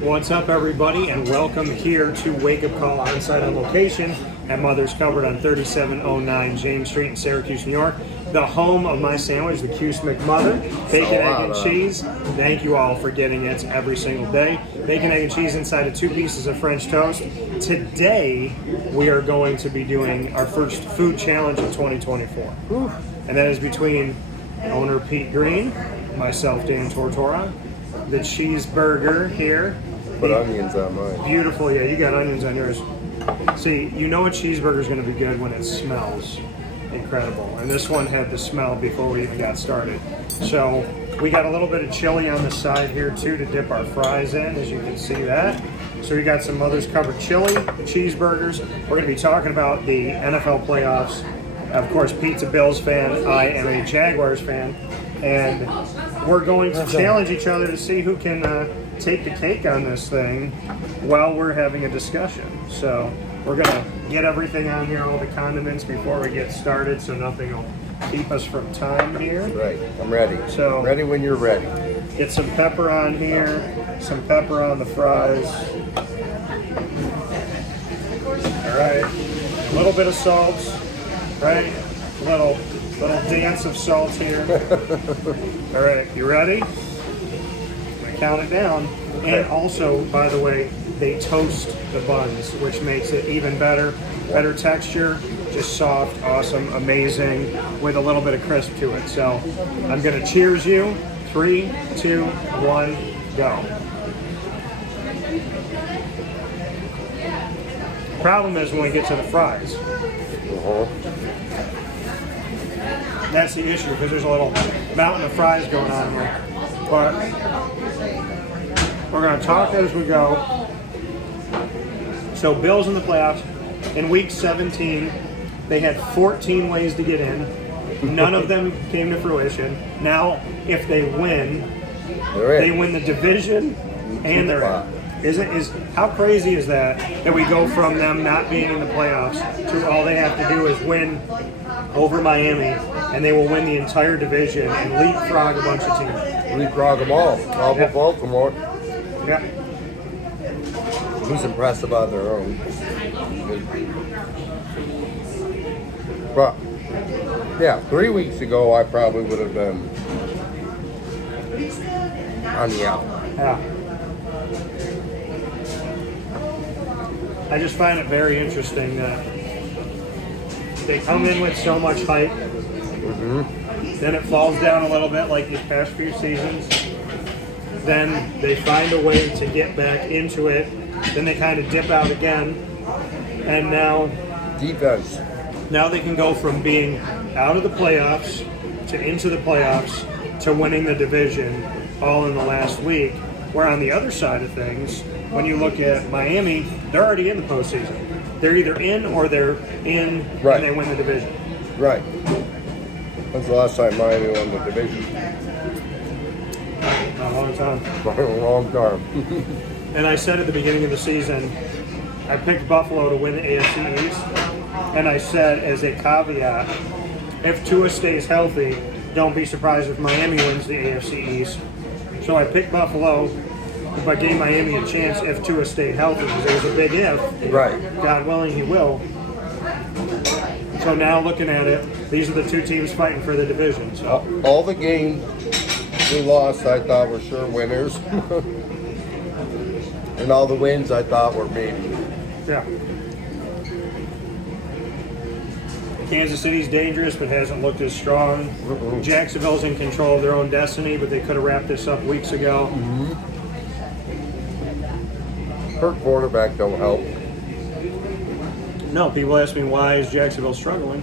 What's up, everybody, and welcome here to Wake Up Call on-site on location at Mother's Cupboard on 3709 James Street in Syracuse, New York. The home of my sandwich, the Cuse McMother, bacon, egg, and cheese. Thank you all for getting it every single day. Bacon, egg, and cheese inside of 2 pieces of French toast. Today, we are going to be doing our first food challenge of 2024. And that is between owner Pete Greene, myself, Dan Tortora, the Cheeseburger here. Put onions on mine. Beautiful, yeah, you got onions on yours. See, you know a cheeseburger is going to be good when it smells incredible. And this one had the smell before we even got started. So we got a little bit of chili on the side here too to dip our fries in, as you can see that. So we got some Mother's Cupboard chili, cheeseburgers. We're going to be talking about the NFL playoffs. Of course, Pete's a Bills fan. I am a Jaguars fan. And we're going to challenge each other to see who can take the cake on this thing while we're having a discussion. So we're going to get everything on here, all the condiments, before we get started, so nothing will keep us from time here. Right, I'm ready. So ready when you're ready. Get some pepper on here, some pepper on the fries. All right, a little bit of salt, right? A little dance of salt here. All right, you ready? I'm gonna count it down. And also, by the way, they toast the buns, which makes it even better. Better texture, just soft, awesome, amazing, with a little bit of crisp to it. So I'm gonna cheers you. 3, 2, 1, go. Problem is when we get to the fries. That's the issue, because there's a little mountain of fries going on here. But we're going to talk as we go. So Bills in the playoffs. In week 17, they had 14 ways to get in. None of them came to fruition. Now, if they win, they win the division and they're in. How crazy is that we go from them not being in the playoffs to all they have to do is win over Miami, and they will win the entire division and leapfrog a bunch of teams. Leapfrog them all but Baltimore. Yeah. Who's impressive on their own. But, yeah, 3 weeks ago I probably would have been on the out. Yeah. I just find it very interesting that they come in with so much hype, then it falls down a little bit like these past few seasons, then they find a way to get back into it, then they kind of dip out again, and now Defense. Now they can go from being out of the playoffs to into the playoffs to winning the division all in the last week, where on the other side of things, when you look at Miami, they're already in the postseason. They're either in or they're in, and they win the division. Right. When's the last time Miami won the division? Not a long time. A long time. And I said at the beginning of the season, I picked Buffalo to win the AFC East. And I said, as a caveat, if Tua stays healthy, don't be surprised if Miami wins the AFC East. So I picked Buffalo, but gave Miami a chance if Tua stayed healthy, because it was a big if. Right. God willing, he will. So now looking at it, these are the 2 teams fighting for the division. So all the games we lost I thought were sure winners. And all the wins I thought were maybe. yeah. Kansas City's dangerous, but hasn't looked as strong. Jacksonville's in control of their own destiny, but they could have wrapped this up weeks ago. Her quarterback don't help. No, people ask me why is Jacksonville struggling,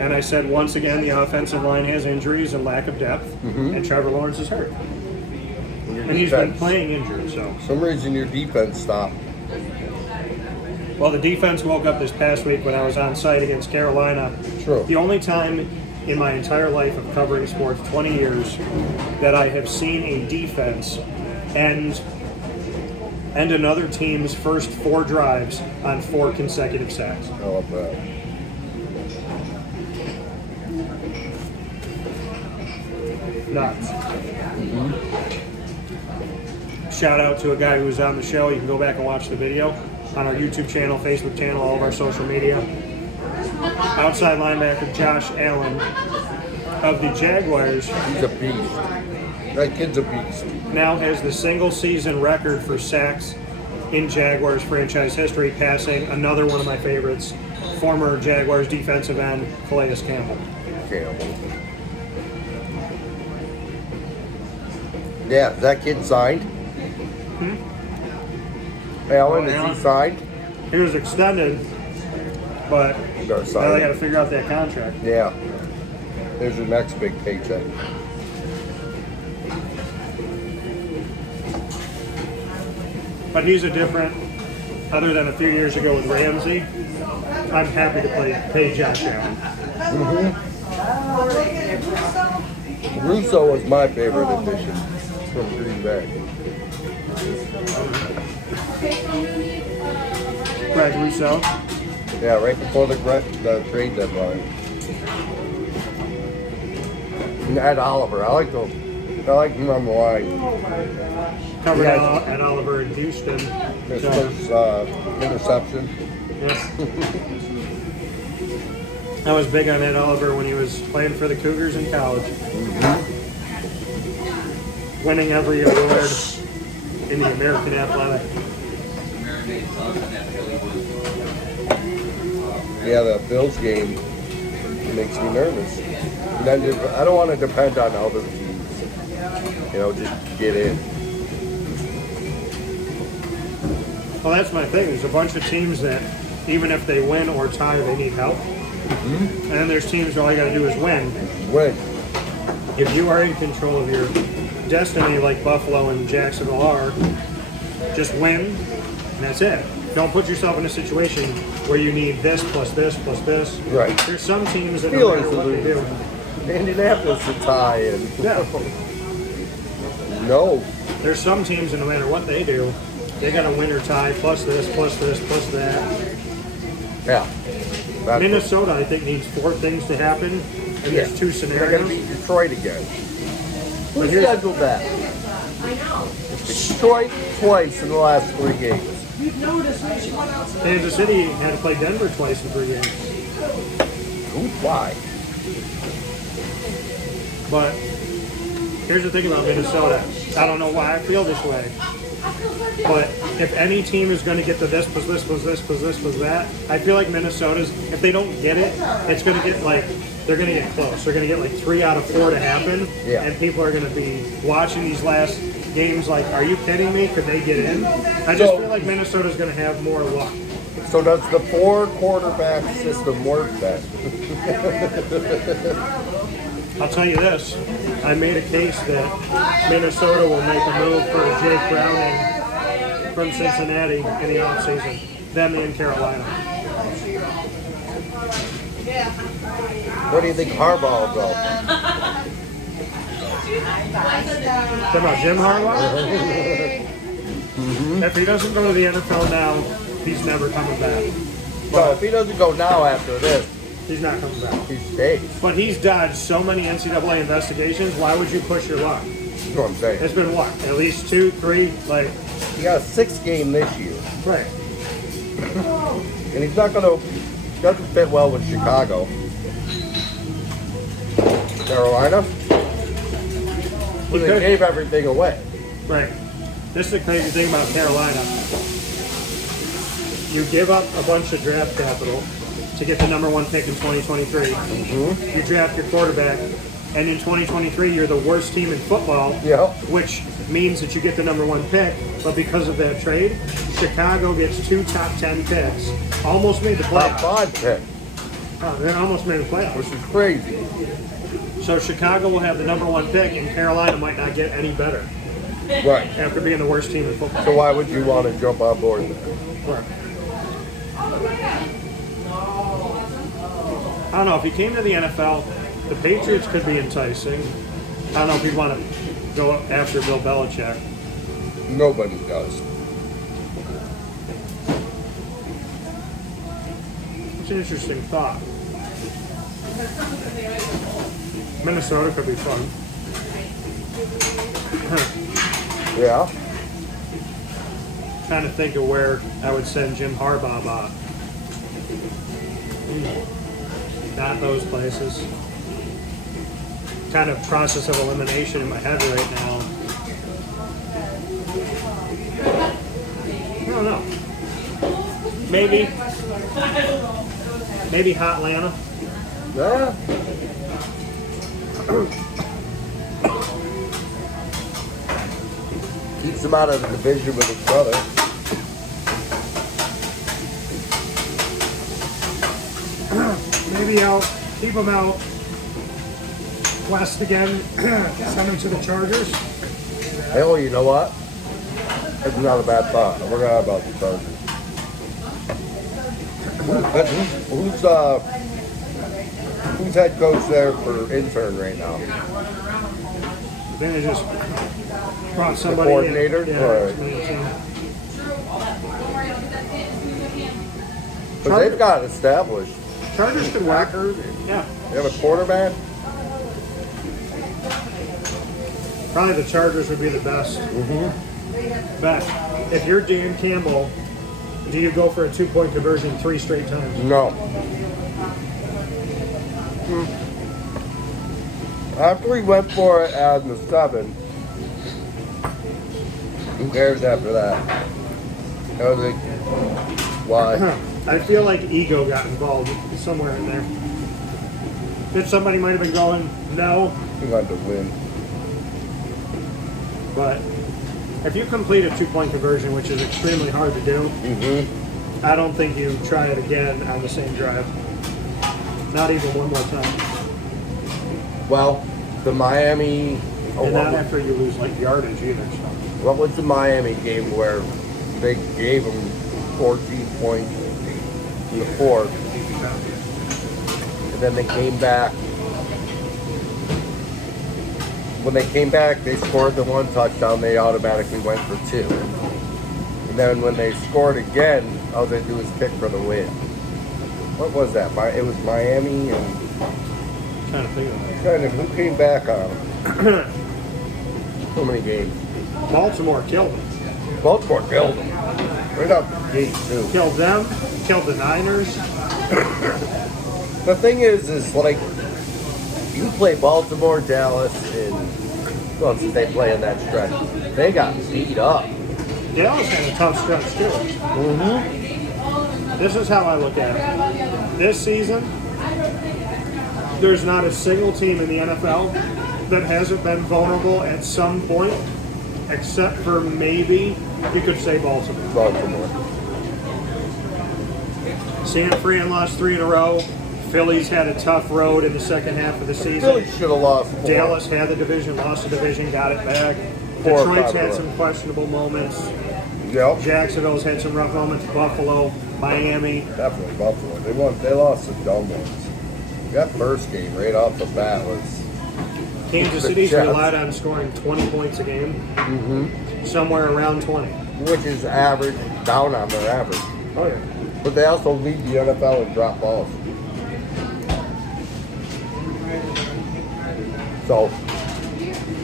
and I said once again the offensive line has injuries and lack of depth, and Trevor Lawrence is hurt, and he's been playing injured. So for some reason your defense stopped. Well, the defense woke up this past week when I was on site against Carolina. True. The only time in my entire life of covering sports, 20 years, that I have seen a defense end another team's first 4 drives on 4 consecutive sacks. I love that. Nuts. Shout out to a guy who was on the show. You can go back and watch the video on our YouTube channel, Facebook channel, all of our social media. Outside linebacker Josh Allen of the Jaguars. He's a beast. That kid's a beast. Now has the single season record for sacks in Jaguars franchise history, passing another one of my favorites, former Jaguars defensive end Calais Campbell. Yeah, is that kid signed? Allen, is he signed? He was extended, but Gotta sign now they him. got to figure out that contract. Yeah. There's your next big paycheck. But he's a different, other than a few years ago with Ramsey, I'm happy to pay Josh Allen. Russo was my favorite addition from Green Bay. Greg Russo. Yeah, right before the trade deadline. And Ed Oliver, I like him on the line. Covered Yeah. Ed Oliver in Houston. His So, first interception. yeah. I was big on Ed Oliver when he was playing for the Cougars in college. Winning every award in the American Athletic. Yeah, the Bills game makes me nervous. And then I don't want to depend on other teams. Just get in. Well, that's my thing. There's a bunch of teams that, even if they win or tie, they need help. And then there's teams where all you got to do is win. Win. If you are in control of your destiny, like Buffalo and Jacksonville are, just win, and that's it. Don't put yourself in a situation where you need this plus this plus this. Right. There's some teams that no Steelers matter what they do. Indianapolis to tie in. Yeah. No. There's some teams that no matter what they do, they got to win or tie plus this plus that. Yeah. That's Minnesota, I think, needs 4 things to happen, and there's 2 They're going to scenarios. beat Detroit again. Who But here's- scheduled that? Detroit twice in the last 3 games. Kansas City had to play Denver twice in 3 games. Why? But here's the thing about Minnesota. I don't know why I feel this way. But if any team is going to get to this plus this plus this plus this plus that, I feel like Minnesota's, if they don't get it, it's going to get they're going to get close. They're going to get 3 out of 4 to happen. Yeah. And people are going to be watching these last games like, are you kidding me? Could they get in? I just feel like Minnesota's going to have more luck. So does the 4 quarterback system work then? I'll tell you this. I made a case that Minnesota will make a move for Jake Browning from Cincinnati in the offseason. Them in Carolina. Where do you think Harbaugh will go? Talking about Jim Harbaugh? If he doesn't go to the NFL now, he's never coming back. So if he doesn't go now after this, He's not coming back. he stays. But he's dodged so many NCAA investigations. Why would you push your luck? That's what I'm saying. It's been what? At least 2, 3? He got a 6 game this year. Right. And he's not going to, doesn't fit well with Chicago. Carolina? Well, they gave everything away. Right. This is the crazy thing about Carolina. You give up a bunch of draft capital to get the #1 pick in 2023. You draft your quarterback, and in 2023 you're the worst team in football, Yeah. which means that you get the #1 pick, but because of that trade, Chicago gets 2 top 10 picks. Almost made the Top playoffs. 5 pick, They almost made the playoffs. which is crazy. So Chicago will have the #1 pick, and Carolina might not get any better Right. after being the worst team in football. So why would you want to jump on board then? Right. I don't know, if he came to the NFL, the Patriots could be enticing. I don't know if he'd want to go after Bill Belichick. Nobody does. It's an interesting thought. Minnesota could be fun. Yeah. Trying to think of where I would send Jim Harbaugh. Not those places. Kind of process of elimination in my head right now. I don't know. Maybe Hot Atlanta. Yeah. Keeps them out of the division with each other. Maybe I'll keep them out west again. Send them to the Chargers. Hell, you know what? That's not a bad thought. I forgot about the Chargers. Who's head coach there for intern right now? Then they just brought The somebody coordinator? in. Right. But they've got established Chargers could whack. record. Yeah. They have a quarterback. Probably the Chargers would be the best. Mm-hmm. But if you're Dan Campbell, do you go for a 2-point conversion 3 straight times? No. After he went for it at the 7, who cares after that? I was like, why? I feel like ego got involved somewhere in there. That somebody might have been going, no, He wanted to win. but if you complete a 2-point conversion, which is extremely hard to do, Mm-hmm. I don't think you try it again on the same drive. Not even one more time. Well, the Miami. And not after you lose like yardage either. So. What was the Miami game where they gave them 14 points in the fourth, and then they came back. When they came back, they scored the 1 touchdown. They automatically went for 2. And then when they scored again, all they do is kick for the win. What was that? It was Miami and Trying to think of that. kind of who came back on them? So many games. Baltimore killed them. Baltimore killed them. Right up the gate too. Killed them. Killed the Niners. The thing is like you play Baltimore, Dallas, and well, since they play in that stretch, they got beat up. Dallas had a tough stretch too. Mm-hmm. This is how I look at it. This season, there's not a single team in the NFL that hasn't been vulnerable at some point, except for maybe you could say Baltimore. Baltimore. San Fran lost 3 in a row. Phillies had a tough road in the second half of the season. Philly should have lost 4. Dallas had the division, lost the division, got it back. 4 or 5 Detroit's in a had row. some questionable moments. Yep. Jacksonville's had some rough moments. Buffalo, Miami. Definitely Buffalo. They lost some dumb ones. That first game right off the bat was Kansas City's relied on scoring 20 points a game. Somewhere around 20. which is average, down on their average. Oh, yeah. But they also lead the NFL in drop balls. So,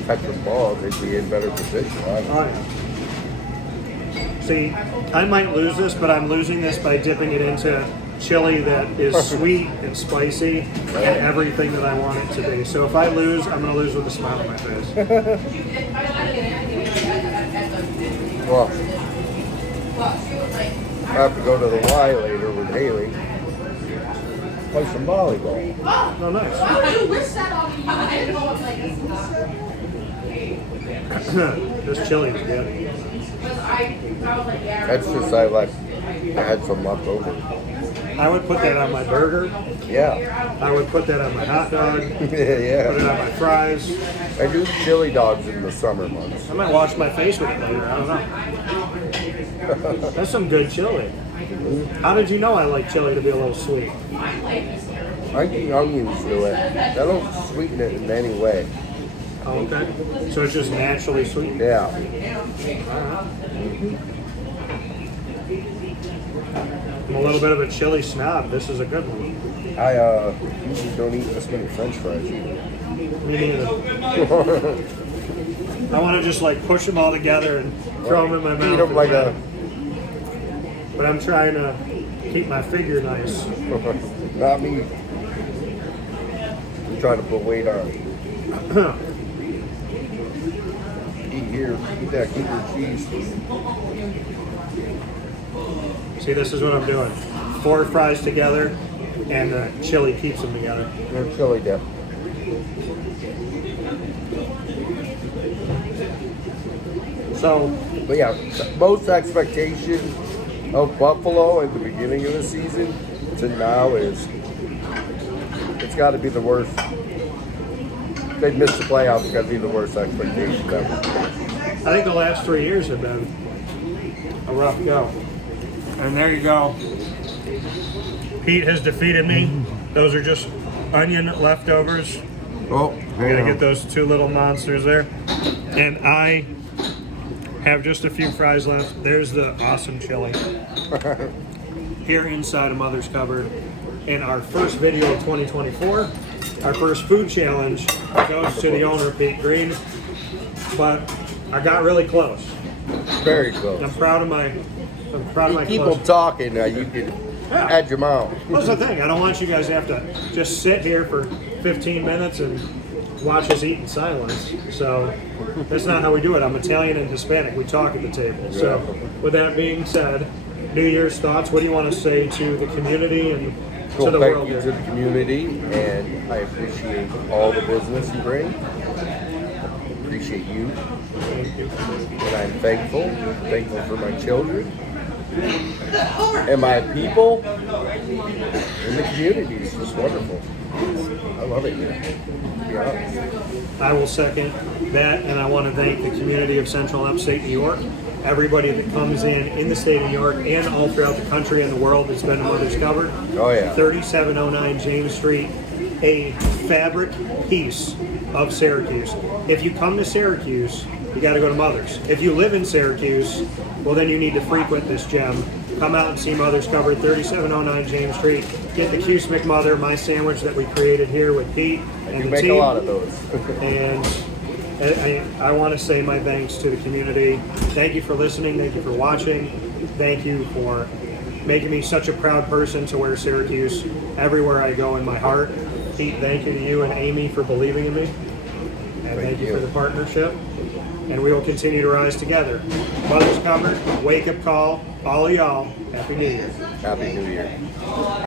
catch the ball, they'd be in better position. Oh, yeah. See, I might lose this, but I'm losing this by dipping it into chili that is sweet and spicy and everything that I want it to be. So if I lose, I'm going to lose with a smile on my face. Well, I have to go to the Y later with Haley. Play some volleyball. Oh, nice. I wish that on you. I know it's like This chili is good. I was like, yeah. That's just I had some left over. I would put that on my burger. Yeah. I would put that on my hot dog. Put it Yeah. on my fries. I do chili dogs in the summer months. I might wash my face with it later. I don't know. That's some good chili. How did you know I like chili to be a little sweet? I eat onions to it. I don't sweeten it in any way. Oh, okay. So it's just naturally sweet. Yeah. I'm a little bit of a chili snob. This is a good one. I usually don't eat this many French fries. Me neither. I want to just like push them all together and throw them in my mouth. Eat them like a but I'm trying to keep my figure nice. Not me. I'm trying to put weight on. Eat here. Eat that. Keep your cheese. See, this is what I'm doing. 4 fries together, and the chili keeps them together. Your chili dip. So, But yeah, most expectation of Buffalo at the beginning of the season to now is it's got to be the worst. They've missed the playoffs. It's got to be the worst expectation ever. I think the last 3 years have been a rough go. And there you go. Pete has defeated me. Those are just onion leftovers. Oh, Gotta get those 2 little monsters there. And I have just a few fries left. There's the awesome chili. Here inside of Mother's Cupboard. In our first video of 2024, our first food challenge goes to the owner, Pete Greene. But I got really close. Very close. I'm proud of my Keep close. them talking. You can add your mouth. That's the thing. I don't want you guys to have to just sit here for 15 minutes and watch us eat in silence. So that's not how we do it. I'm Italian and Hispanic. We talk at the table. So with that being said, New Year's thoughts. What do you want to say to the community and Well, to the thank world you here? to the community, and I appreciate all the business you bring. Appreciate you, and I'm thankful. Thankful for my children and my people in the community. It's just wonderful. I love it here, to be honest. I will second that, and I want to thank the community of Central and Upstate New York. Everybody that comes in the state of New York and all throughout the country and the world that's been to Mother's Cupboard. Oh yeah. 3709 James Street, a fabric piece of Syracuse. If you come to Syracuse, you got to go to Mother's. If you live in Syracuse, well then you need to frequent this gem. Come out and see Mother's Cupboard, 3709 James Street. Get the Cuse McMother, my sandwich that we created here with Pete and You the make team. a lot of those. And I want to say my thanks to the community. Thank you for listening. Thank you for watching. Thank you for making me such a proud person to wear Syracuse everywhere I go in my heart. Pete, thank you to you and Amy for believing in me. And thank you for the partnership. And we will continue to rise together. Mother's Cupboard, Wake Up Call, all of y'all, Happy New Year. Happy New Year.